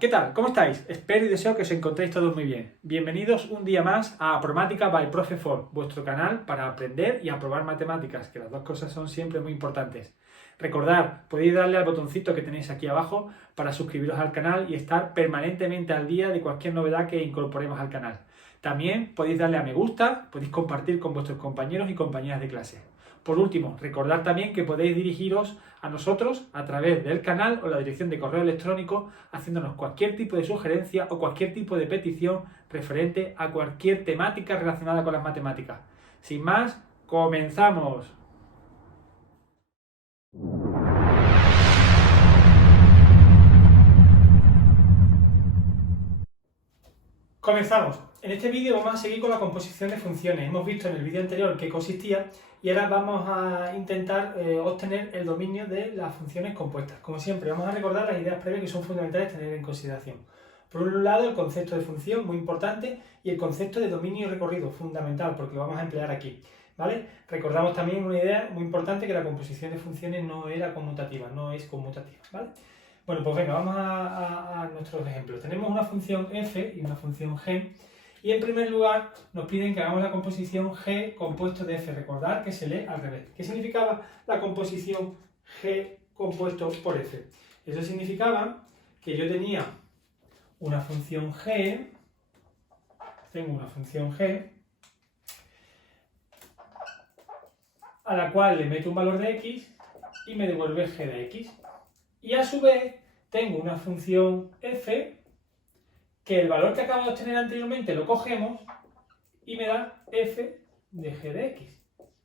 ¿qué tal? ¿Cómo estáis? Espero y deseo que os encontréis todos muy bien. Bienvenidos un día más a Apromática by Profe For, vuestro canal para aprender y aprobar matemáticas, que las dos cosas son siempre muy importantes. Recordad, podéis darle al botoncito que tenéis aquí abajo para suscribiros al canal y estar permanentemente al día de cualquier novedad que incorporemos al canal. También podéis darle a me gusta, podéis compartir con vuestros compañeros y compañeras de clase. Por último, recordad también que podéis dirigiros a nosotros a través del canal o la dirección de correo electrónico haciéndonos cualquier tipo de sugerencia o cualquier tipo de petición referente a cualquier temática relacionada con las matemáticas. Sin más, comenzamos. Comenzamos. En este vídeo vamos a seguir con la composición de funciones. Hemos visto en el vídeo anterior qué consistía y ahora vamos a intentar obtener el dominio de las funciones compuestas. Como siempre, vamos a recordar las ideas previas que son fundamentales tener en consideración. Por un lado, el concepto de función, muy importante, y el concepto de dominio y recorrido, fundamental, porque lo vamos a emplear aquí. ¿Vale? Recordamos también una idea muy importante, que la composición de funciones no era conmutativa, no es conmutativa. ¿Vale? Bueno, pues venga, vamos a nuestros ejemplos. Tenemos una función f y una función g, y en primer lugar nos piden que hagamos la composición g compuesto de f. Recordad que se lee al revés. ¿Qué significaba la composición g compuesto por f? Eso significaba que yo tenía una función g, a la cual le meto un valor de x y me devuelve g de x. Y a su vez tengo una función f que el valor que acabo de obtener anteriormente lo cogemos y me da f de g de x.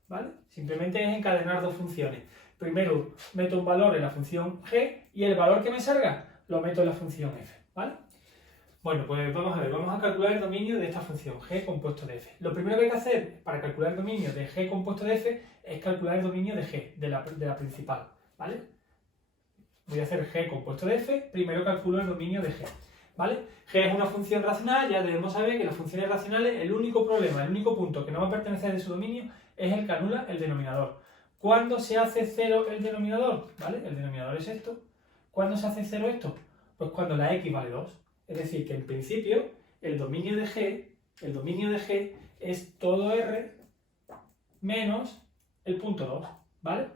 ¿Vale? Simplemente es encadenar dos funciones. Primero meto un valor en la función g y el valor que me salga lo meto en la función f. ¿Vale? Bueno, pues vamos a ver, vamos a calcular el dominio de esta función g compuesto de f. Lo primero que hay que hacer para calcular el dominio de g compuesto de f es calcular el dominio de g, de la principal. ¿Vale? Voy a hacer g compuesto de f, primero calculo el dominio de g, ¿vale? G es una función racional, ya debemos saber que las funciones racionales, el único problema, el único punto que no va a pertenecer de su dominio es el que anula el denominador. ¿Cuándo se hace cero el denominador? ¿Vale? El denominador es esto. ¿Cuándo se hace cero esto? Pues cuando la x vale 2. Es decir, que en principio el dominio de g es todo r menos el punto 2, ¿vale?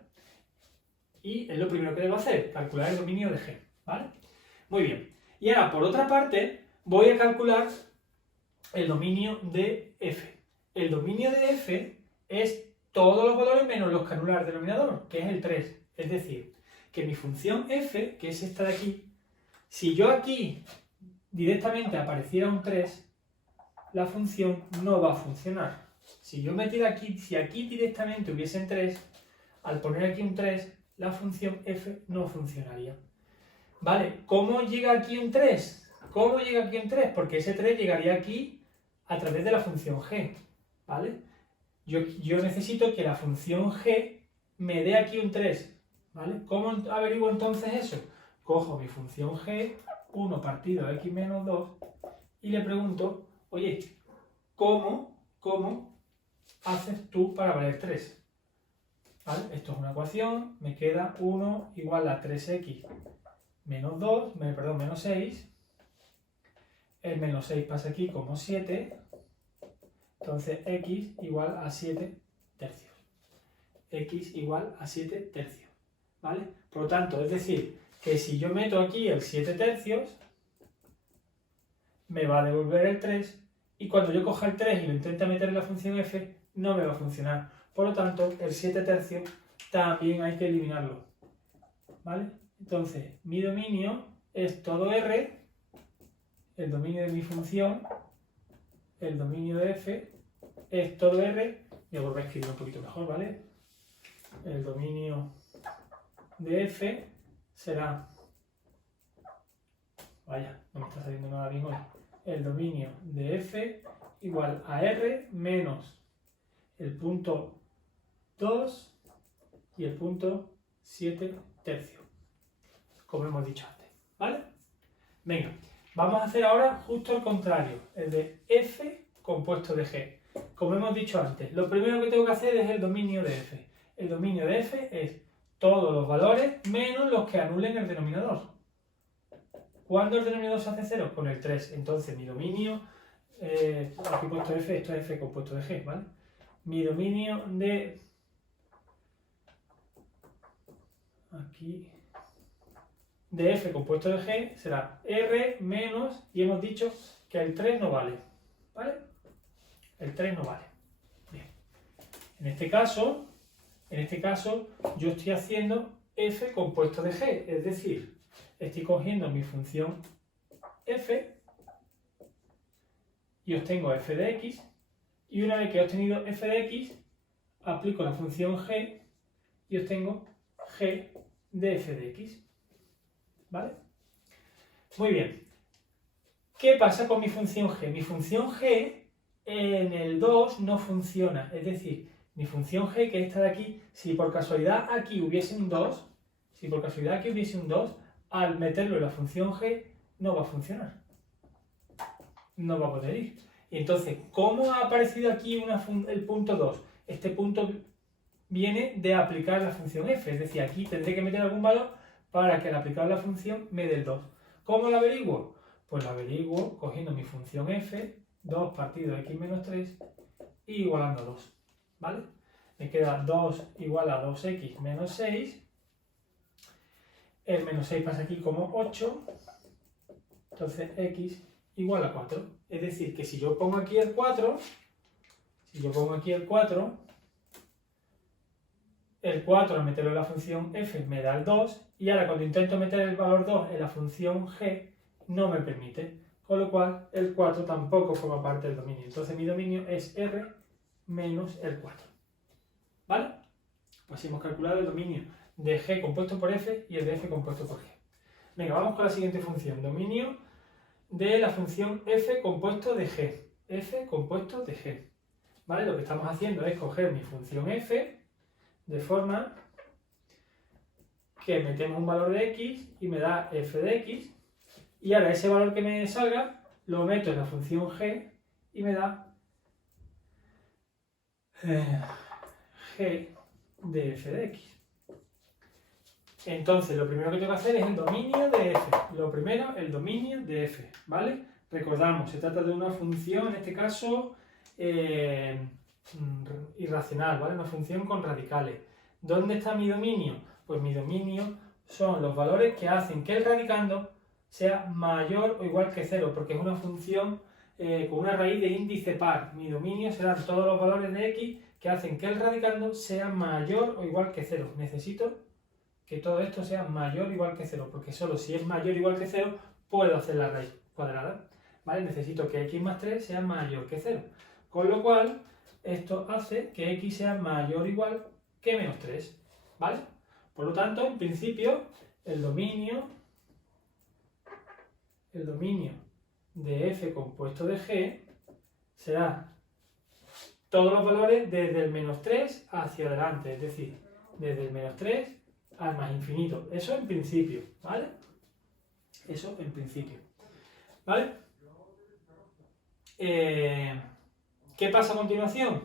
Y es lo primero que debo hacer, calcular el dominio de g, ¿vale? Muy bien. Y ahora, por otra parte, voy a calcular el dominio de f. El dominio de f es todos los valores menos los que anula el denominador, que es el 3. Es decir, que mi función f, que es esta de aquí, si yo aquí directamente apareciera un 3, la función no va a funcionar. Si yo metiera aquí, si aquí directamente hubiesen 3, al poner aquí un 3, la función f no funcionaría. ¿Vale? ¿Cómo llega aquí un 3? ¿Cómo llega aquí un 3? Porque ese 3 llegaría aquí a través de la función g. ¿Vale? Yo necesito que la función g me dé aquí un 3. ¿Vale? ¿Cómo averiguo entonces eso? Cojo mi función g, 1 partido de x menos 2, y le pregunto, oye, ¿cómo haces tú para valer 3? ¿Vale? Esto es una ecuación, me queda 1 igual a 3x menos 2, menos 6. El menos 6 pasa aquí como 7. Entonces x igual a 7 tercios. X igual a 7 tercios. ¿Vale? Por lo tanto, es decir, que si yo meto aquí el 7 tercios, me va a devolver el 3. Y cuando yo coja el 3 y lo intente meter en la función f, no me va a funcionar. Por lo tanto, el 7 tercios también hay que eliminarlo. ¿Vale? Entonces, mi dominio es todo r, el dominio de mi función, el dominio de f, es todo r, voy a volver a escribir un poquito mejor, ¿vale? El dominio de f será, vaya, no me está saliendo nada bien hoy, el dominio de f igual a r menos el punto 2 y el punto 7 tercios, como hemos dicho antes, ¿vale? Venga, vamos a hacer ahora justo al contrario, el de f compuesto de g. Como hemos dicho antes, lo primero que tengo que hacer es el dominio de f. El dominio de f es todos los valores menos los que anulen el denominador. ¿Cuándo el denominador se hace 0? Con el 3. Entonces mi dominio, aquí he puesto f, esto es f compuesto de g, ¿vale? Mi dominio de... aquí... de f compuesto de g será r menos, y hemos dicho que el 3 no vale, ¿vale? El 3 no vale. Bien. En este caso yo estoy haciendo f compuesto de g, es decir, estoy cogiendo mi función f y obtengo f de x, y una vez que he obtenido f de x, aplico la función g y obtengo g de f de x. ¿Vale? Muy bien. ¿Qué pasa con mi función g? Mi función g en el 2 no funciona. Es decir, mi función g, que es esta de aquí, si por casualidad aquí hubiese un 2, al meterlo en la función g, no va a funcionar. No va a poder ir. Y entonces, ¿cómo ha aparecido aquí el punto 2? Este punto viene de aplicar la función f. Es decir, aquí tendré que meter algún valor para que al aplicar la función me dé el 2. ¿Cómo lo averiguo? Pues lo averiguo cogiendo mi función f, 2 partido de x menos 3, y igualando a 2. ¿Vale? Me queda 2 igual a 2x menos 6. El menos 6 pasa aquí como 8. Entonces x igual a 4. Es decir, que si yo pongo aquí el 4, el 4 al meterlo en la función f me da el 2, y ahora cuando intento meter el valor 2 en la función g no me permite, con lo cual el 4 tampoco forma parte del dominio. Entonces mi dominio es r menos el 4. ¿Vale? Pues hemos calculado el dominio de g compuesto por f y el de f compuesto por g. Venga, vamos con la siguiente función. Dominio de la función f compuesto de g. F compuesto de g. ¿Vale? Lo que estamos haciendo es coger mi función f de forma que metemos un valor de x y me da f de x, y ahora ese valor que me salga lo meto en la función g y me da g de f de x. Entonces lo primero que tengo que hacer es el dominio de f. Lo primero, el dominio de f, ¿vale? Recordamos, se trata de una función, en este caso, irracional, ¿vale? Una función con radicales. ¿Dónde está mi dominio? Pues mi dominio son los valores que hacen que el radicando sea mayor o igual que 0, porque es una función con una raíz de índice par. Mi dominio serán todos los valores de x que hacen que el radicando sea mayor o igual que 0. Necesito que todo esto sea mayor o igual que 0, porque solo si es mayor o igual que 0 puedo hacer la raíz cuadrada. ¿Vale? Necesito que x más 3 sea mayor que 0. Con lo cual, esto hace que x sea mayor o igual que menos 3. ¿Vale? Por lo tanto, en principio, el dominio de f compuesto de g será todos los valores desde el menos 3 hacia adelante, es decir, desde el menos 3 al más infinito. Eso en principio, ¿vale? Eso en principio. ¿Vale? ¿Qué pasa a continuación?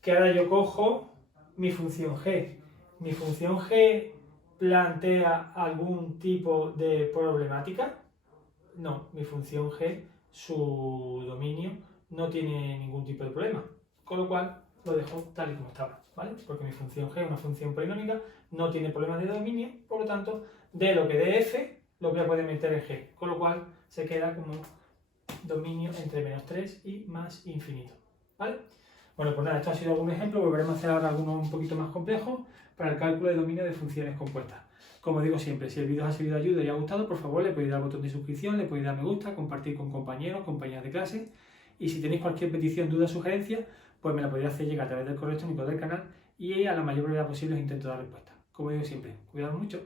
Que ahora yo cojo mi función g. ¿Mi función g plantea algún tipo de problemática? No, mi función g, su dominio, no tiene ningún tipo de problema. Con lo cual lo dejo tal y como estaba, ¿vale? Porque mi función g es una función polinómica, no tiene problemas de dominio, por lo tanto, de lo que de f lo voy a poder meter en g. Con lo cual se queda como dominio entre menos 3 y más infinito, ¿vale? Bueno, pues nada, esto ha sido algún ejemplo, volveremos a hacer ahora algunos un poquito más complejos para el cálculo de dominio de funciones compuestas. Como digo siempre, si el vídeo os ha servido de ayuda y os ha gustado, por favor le podéis dar al botón de suscripción, le podéis dar me gusta, compartir con compañeros, compañeras de clase, y si tenéis cualquier petición, duda o sugerencia, pues me la podéis hacer llegar a través del correo electrónico del canal y a la mayor brevedad posible os intento dar respuesta. Como digo siempre, cuidaos mucho.